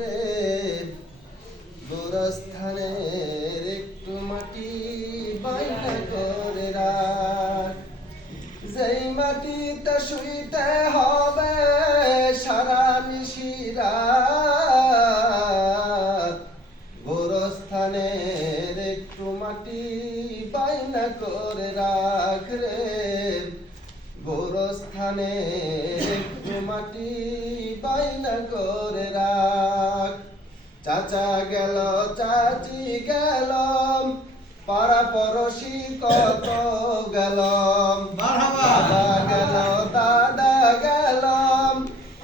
রে গোরস্থানের একটু মাটি বাইনা করে রাখ। যেই মাটিতে শুইতে হবে সারা নিশিরাত, গোরস্থানের একটু মাটি বাইনা করে রাখ রে গোরস্থানের একটু মাটি বাইনা করে রাখ। চাচা গেল চাচি গেল পাড়া পড়শি কত গেল, বাবা গেল দাদা গেল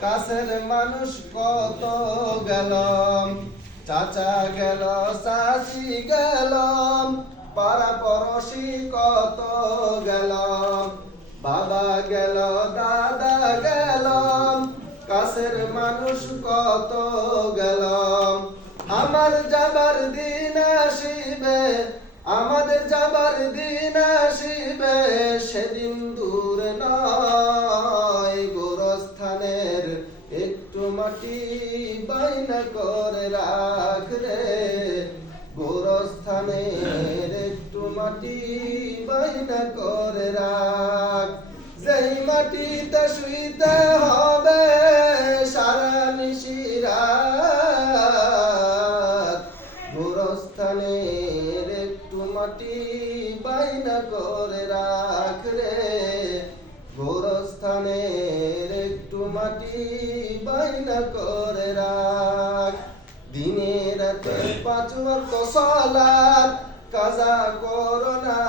কাছের মানুষ কত গেল। চাচা গেল চাচি গেল পাড়া পড়শি কত গেল, বাবা গেল দাদা গেল কাছের মানুষ কত গেল। আমার যাবার দিন আসিবে, আমাদের যাবার দিন আসিবে, সেদিন দূর নয়। গোরস্থানের একটু মাটি বাইনা করে রাখ রে গোরস্থানের একটু মাটি বাইনা করে রাখ। যেই মাটিতে শুইতে হবে সারা নিশিরাত, গোরস্থানের একটু মাটি বাইনা করে রাখ রে গোরস্থানের একটু মাটি বাইনা করে রাখ। দিনে রাতে 5 ওয়াক্ত সালাত কাজা করো না,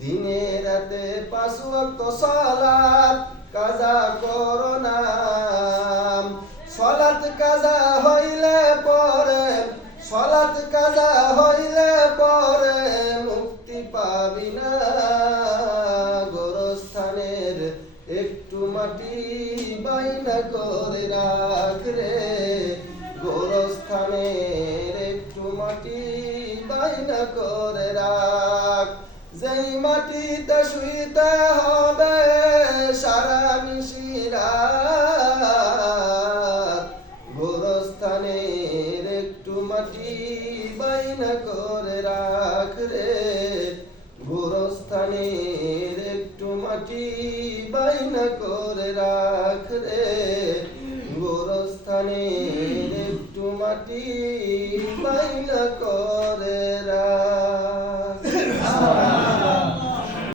দিনে রাতে 5 ওয়াক্ত সালাত কাজা করো না। সালাত কাজা হইলে পরে, সালাত কাজা হইলে পরে মুক্তি পাবি না। গোরস্থানের একটু মাটি বাইনা করে রাখ রে গোরস্থানের একটু মাটি বাইনা করে রাখ। যেই মাটিতে শুইতে হবে সারা নিশিরাত, গোরস্থানের একটু মাটি বাইনা করে রাখ রে গোরস্থানের একটু মাটি বাইনা করে রাখ রে গোরস্থানের একটু মাটি